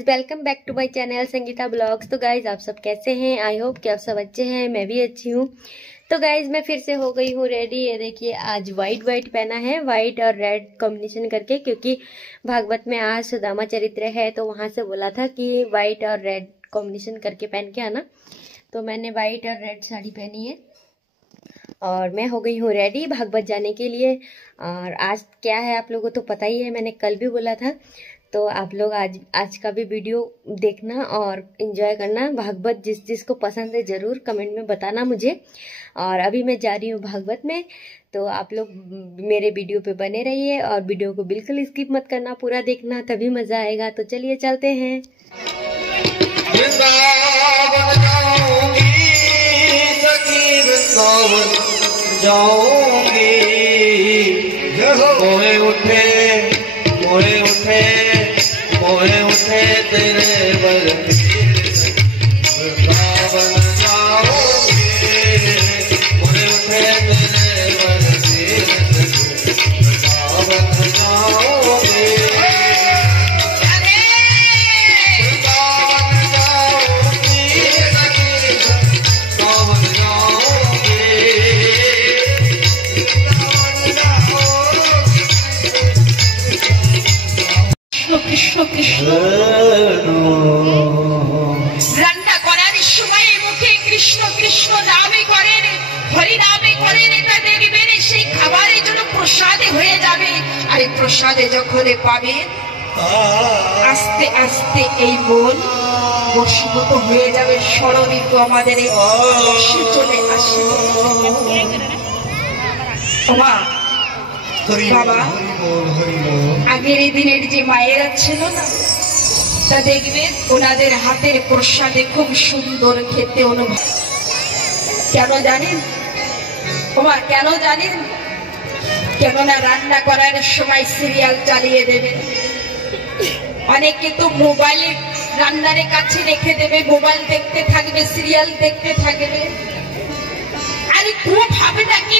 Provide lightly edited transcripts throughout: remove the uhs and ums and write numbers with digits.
Guys, welcome back to my channel Sangeeta blogs. तो guys आप सब कैसे हैं? आई होप कि आप सब अच्छे हैं, मैं भी अच्छी हूँ। तो गाइज मैं फिर से हो गई हूँ रेडी। ये देखिए, आज वाइट पहना है, वाइट और रेड कॉम्बिनेशन करके, क्योंकि भागवत में आज सुदामा चरित्र है, तो वहां से बोला था कि वाइट और रेड कॉम्बिनेशन करके पहन के आना। तो मैंने वाइट और रेड साड़ी पहनी है और मैं हो गई हूँ रेडी भागवत जाने के लिए। और आज क्या है आप लोगों को तो पता ही है, मैंने कल भी बोला था। तो आप लोग आज का भी वीडियो देखना और एंजॉय करना। भागवत जिसको पसंद है ज़रूर कमेंट में बताना मुझे। और अभी मैं जा रही हूँ भागवत में, तो आप लोग मेरे वीडियो पे बने रहिए और वीडियो को बिल्कुल स्किप मत करना, पूरा देखना, तभी मज़ा आएगा। तो चलिए चलते हैं। मोहे उठे तेरे बल वृंदावन जाओगे, मोहे उठे तेरे बल वृंदावन जाओगे, वृंदावन जाओगे, वृंदावन কৃষ্ণ কৃষ্ণ রান্না করার সময় মুখে কৃষ্ণ কৃষ্ণ নামে করেন, হরি নামে করেন, তা দেখবেন সেই খাবারের জন্য প্রসাদে হয়ে যাবে। আর প্রসাদে যখন পাবেন আস্তে আস্তে এই মন বশীভূত হয়ে যাবে। স্মরণিত আমাদের এই বশে চলে আসে। মা বাবা, আগের দিনের যে মায়েরা ছিল না, তা দেখবেন ওনাদের হাতের প্রসাদে খুব সুন্দর খেতে অনুভব। কেন জানেন ওমা, কেন জানেন? কেননা রান্না করার সময় সিরিয়াল চালিয়ে দেবে। অনেকে তো মোবাইলে রান্নার কাছে রেখে দেবে, মোবাইল দেখতে থাকবে, সিরিয়াল দেখতে থাকবে। আরে খুব ভাবে নাকি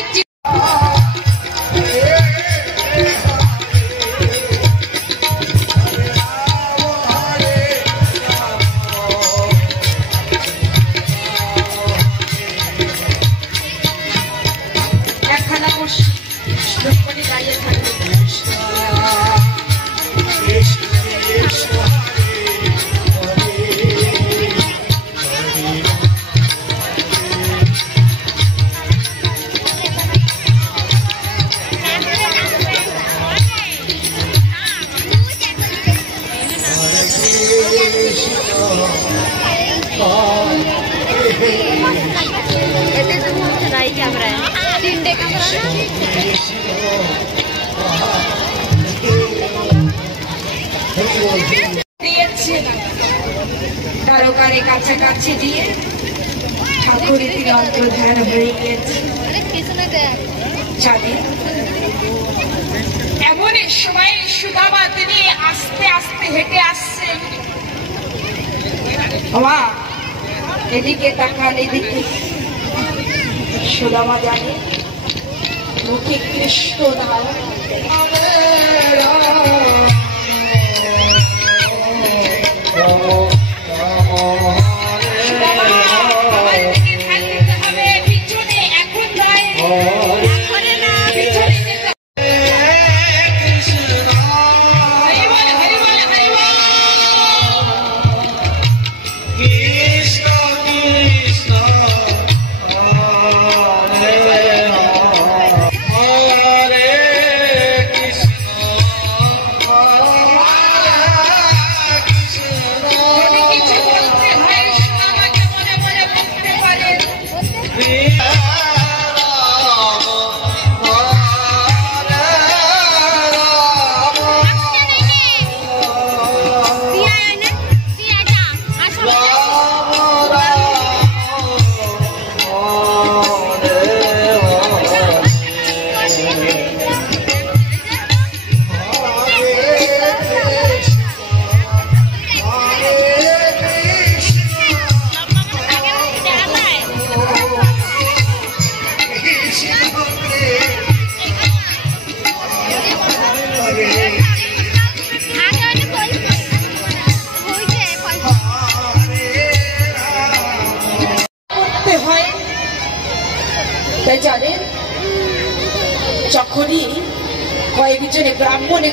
তারকারে কাছাকাছি দিয়ে ঠাকুরের অন্তর্ধান হয়ে গিয়েছে। এমন সময় সুদামা তিনি আস্তে আস্তে হেঁটে আসছেন। এদিকে তাকান, এদিকে সুদামা জানে মুখে কৃষ্ণ নাম।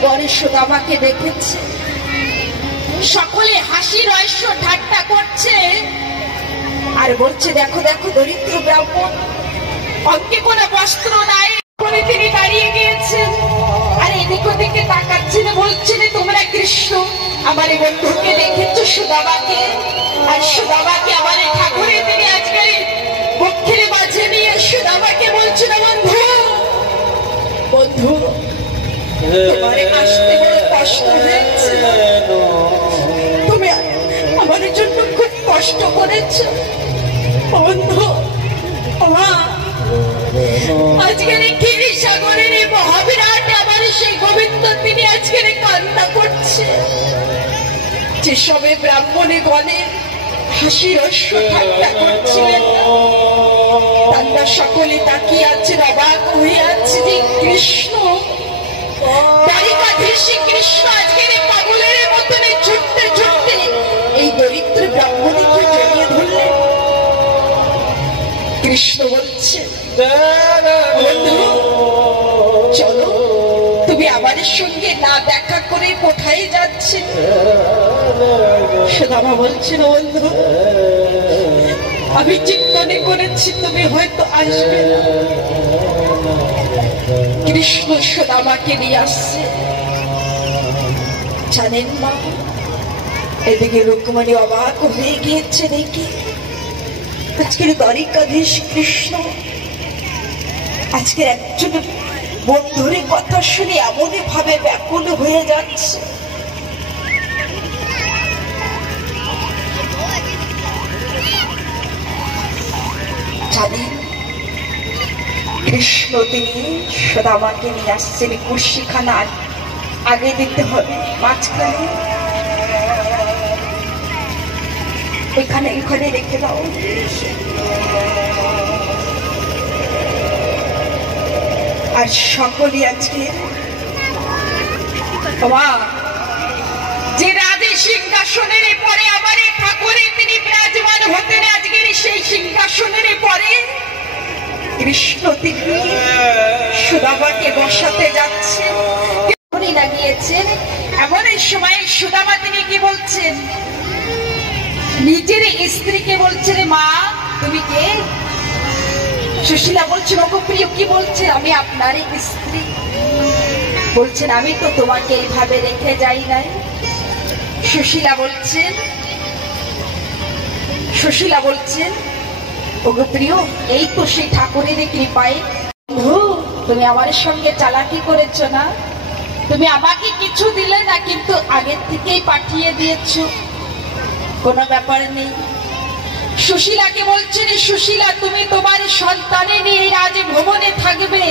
গণে সুদামাকে দেখেছে, সকলে হাসি রহস্য ঠাট্টা করছে আর বলছে দেখো দেখো দরিদ্র ব্রাহ্মণ, অঙ্কে কোনো বস্ত্র নাই, করে তিনি দাঁড়িয়ে গিয়েছেন আর এদিক ওদিকে তাকাচ্ছেন, বলছেন তোমরা কৃষ্ণ আমার এই বন্ধুকে দেখেছো সুদামাকে, আর সুদামাকে আমার এই ঠাকুরে তিনি আজকাল পক্ষের মাঝে নিয়ে সুদামাকে বলছেন বন্ধু বন্ধু তোমার আসতে বড় কষ্ট হয়েছে, তুমি আমার জন্য খুব কষ্ট করেছো বন্ধু। আজকের ক্ষীর সাগরের মহাবিরাট আমার সেই গোবিন্দ তিনি আজকের কান্না করছে, যেসবে ব্রাহ্মণে গণে হাসি রস্য ঠাট্টা করছিলেন তারা সকলে তাকিয়ে আছেন, অবাক হয়ে আছে যে কৃষ্ণ দ্বারিকাধীশ কৃষ্ণ আজকের পাগলের মতন ছুটতে ছুটতে এই দরিদ্র ব্রাহ্মণীকে জড়িয়ে ধরলেন। কৃষ্ণ বলছে চলো তুমি আমাদের সঙ্গে না দেখা করে কোথায় যাচ্ছে? সুদামা বলছিল বন্ধু আমি ঠিক মনে করেছি তুমি হয়তো আসবে না। কৃষ্ণ সুদামাকে নিয়ে আসছে, জানেন মা এদিকে রুক্মিণী অবাক হয়ে গিয়েছে দেখি আজকের দ্বারিকাধীশ কৃষ্ণ আজকের একজন বন্ধুর কথা শুনে এমনই ভাবে ব্যাকুল হয়ে যাচ্ছে। জানেন কৃষ্ণ তিনি সুদামাকে নিয়ে আসছেন কুর্শিখানা আগে দিতে হবে, মাঝখানে এখানে এখানে রেখে দাও। আর সকলে আজকে যে রাজে সিংহাসনের পরে আমার ঠাকুরে তিনি বিরাজমান হতেন, আজকের সেই সিংহাসনের পরে কৃষ্ণ তিনি সুদামাকে বসাতে যাচ্ছে লাগিয়েছেন। এমন এই সময় সুদামা তিনি কি বলছেন, নিজের স্ত্রীকে বলছেন মা তুমি কে? সুশীলা বলছেন ওগো প্রিয় কি বলছে, আমি আপনার স্ত্রী। বলছেন আমি তো তোমাকে এইভাবে রেখে যাই নাই। সুশীলা বলছেন ওগো প্রিয় এই তো সেই ঠাকুরের কৃপায় বন্ধু তুমি আমার সঙ্গে চালাকি করেছ না, তুমি আমাকে কিছু দিলে না কিন্তু আগের থেকেই পাঠিয়ে দিয়েছ, কোনো ব্যাপার নেই। সুশীলাকে বলছেন সুশীলা তুমি তোমার সন্তানে নিয়ে রাজভবনে থাকবে,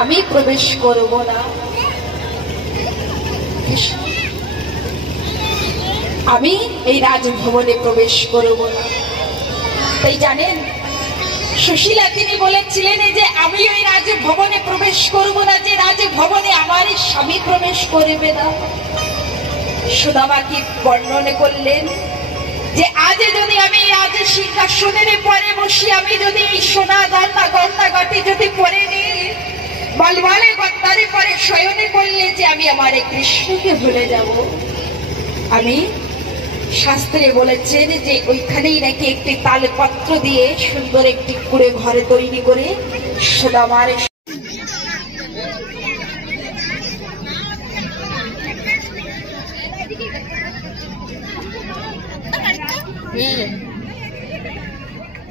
আমি প্রবেশ করব না। আমি এই রাজভবনে প্রবেশ করব না। তাই জানেন সুশীলা তিনি বলেছিলেন যে আমি ওই রাজভবনে প্রবেশ করব না, যে রাজভবনে আমার স্বামী প্রবেশ করবে না। সুদামাকে বর্ণনা করলেন যে আজ যদি আমি রাজ সিংহাসনের পরে বসি, আমি যদি এই সোনা গয়নাগাটি যদি পরে নিই, বলবলে গদ্দারে পরে শয়নে করলে যে আমি আমার কৃষ্ণকে ভুলে যাব। আমি শাস্ত্রে বলেছেন যে ওইখানেই নাকি একটি তালপত্র দিয়ে সুন্দর একটি কুড়ে ঘরে তৈরি করে সুদামার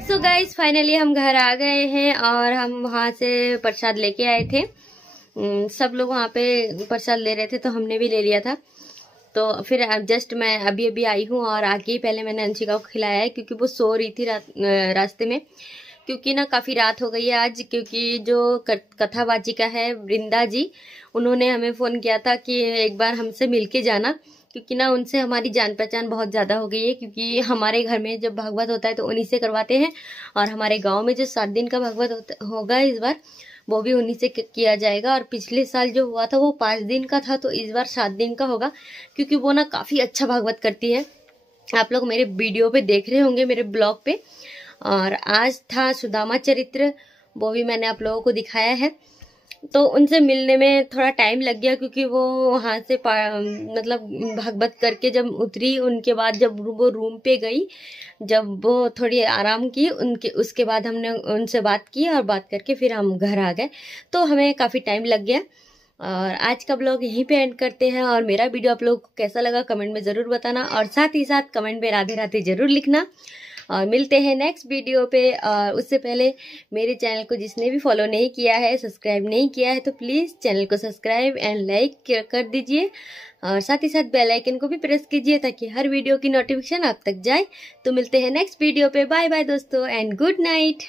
सो गाइज फाइनली हम घर आ गए हैं और हम वहाँ से प्रसाद लेके आए थे। सब लोग वहाँ पे प्रसाद ले रहे थे तो हमने भी ले लिया था। तो फिर जस्ट मैं अभी अभी आई हूँ और आके ही पहले मैंने अंशिका को खिलाया है क्योंकि वो सो रही थी रास्ते में, क्योंकि ना काफ़ी रात हो गई है आज। क्योंकि जो कथावाचिका है वृंदा जी, उन्होंने हमें फ़ोन किया था कि एक बार हमसे मिल के जाना, क्योंकि ना उनसे हमारी जान पहचान बहुत ज़्यादा हो गई है। क्योंकि हमारे घर में जब भागवत होता है तो उन्हीं से करवाते हैं, और हमारे गांव में जो 7 दिन का भागवत होगा इस बार वो भी उन्हीं से किया जाएगा। और पिछले साल जो हुआ था वो 5 दिन का था, तो इस बार 7 दिन का होगा, क्योंकि वो ना काफ़ी अच्छा भागवत करती है। आप लोग मेरे वीडियो पे देख रहे होंगे, मेरे ब्लॉग पे। और आज था सुदामा चरित्र, वो भी मैंने आप लोगों को दिखाया है। तो उनसे मिलने में थोड़ा टाइम लग गया, क्योंकि वो वहाँ से मतलब भगवत करके जब उतरी, उनके बाद जब वो रूम पे गई, जब वो थोड़ी आराम की, उसके बाद हमने उनसे बात की और बात करके फिर हम घर आ गए। तो हमें काफ़ी टाइम लग गया। और आज का ब्लॉग यहीं पे एंड करते हैं। और मेरा वीडियो आप लोग को कैसा लगा कमेंट में ज़रूर बताना, और साथ ही साथ कमेंट में राधे राधे ज़रूर लिखना। और मिलते हैं नेक्स्ट वीडियो पे। और उससे पहले मेरे चैनल को जिसने भी फॉलो नहीं किया है, सब्सक्राइब नहीं किया है, तो प्लीज़ चैनल को सब्सक्राइब एंड लाइक कर दीजिए। और साथ ही साथ बेल आइकन को भी प्रेस कीजिए ताकि हर वीडियो की नोटिफिकेशन आप तक जाए। तो मिलते हैं नेक्स्ट वीडियो पे। बाय बाय दोस्तों एंड गुड नाइट।